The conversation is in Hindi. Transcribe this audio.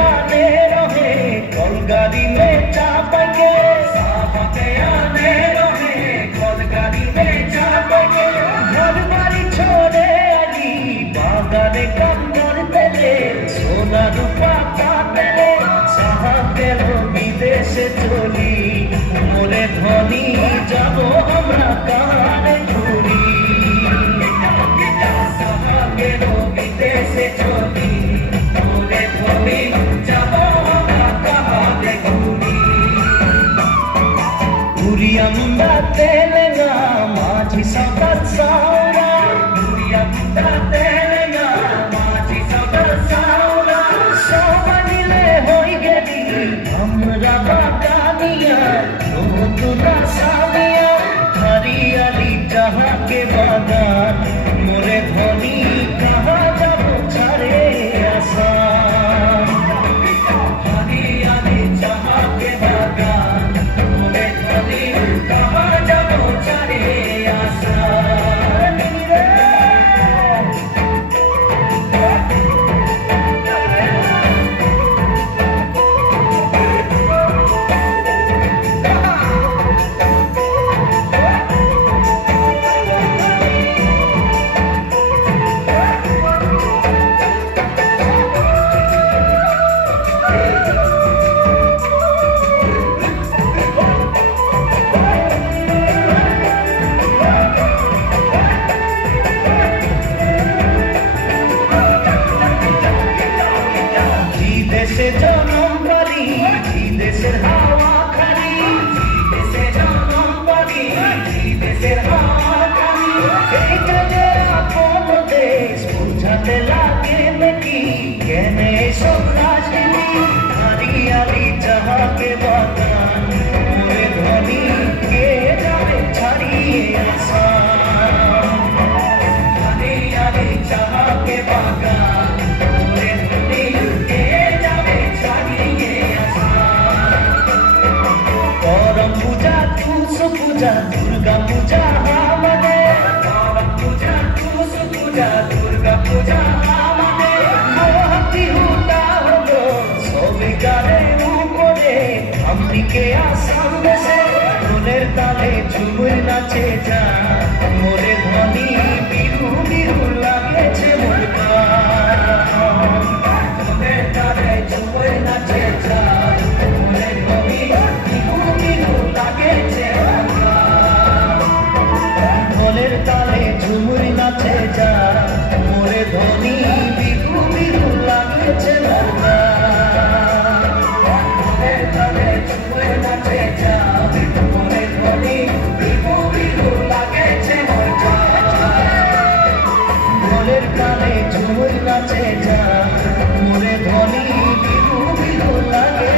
आने रहे कलगाड़ी में चापेंगे, साहबे आने रहे कलगाड़ी में चापेंगे। घर बाड़ी छोड़े आली बागाने काम करते ले, सोना रूपा काटले साहबे विदेशे चली। मोरे धनी जाबो हमरा काने घुरी, साहबे विदेशे चली। मोरे धनी जाबो हमरा काने घुरी। घुरी আমরা তেলেঙ্গা মাঝি সকাল সাউরা, ঘুরি আমরা তেলেঙ্গা মাঝি সকাল সাউরা। সবাই মিলে হই গেলি আমরা বাগানিয়া, নতুনা সামিয়া হরিয়ালি যাহাকে বাগান। মোরে ধনী কাহা যাব ছাড়ে আসা, হরিয়ালি যাহাকে বাগান। মোরে ধনী কাহা যাব ছাড়ে আসা। দেশে জনম পারি দেশের হাওয়া খালি, দেশে জনম পারি দেশের হাওয়া খালি। এইটা যে আপন দেশ বুঝাতে লাগে নাকি, কেনে সব রাজনীতি হরিয়ালি যাহাকে বাগান। মোরে ধনী কে যাবে ছাড়িয়ে আসা, হরিয়ালি যাহাকে বাগান। মোরে ধনী पूजा दुर्गा पूजा हमने, करम पूजा तुस पूजा दुर्गा पूजा हमने। मोहती हुटा हलो सोबे गारे ऊपरे, अमरिके आसाम देशे ढोलेर ताले झुमुर नाचे जा। मोरे धनी बिरु बिरु लागेছে मोर गान, ढोलेर ताले झुमुर नाचे जा। मोरे धनी बिरु बिरु लागेছে ঢোলের তালে ঝুমুর নাচে যা। মোরে ধনী বিরু বিরু লাগেছে মোর গান, ঢোলের তালে ঝুমুর নাচে যা। মোরে ধনী বিরু বিরু লাগেছে মোর গান, ঢোলের তালে ঝুমুর নাচে যা। মোরে ধনী বিরু বিরু লাগে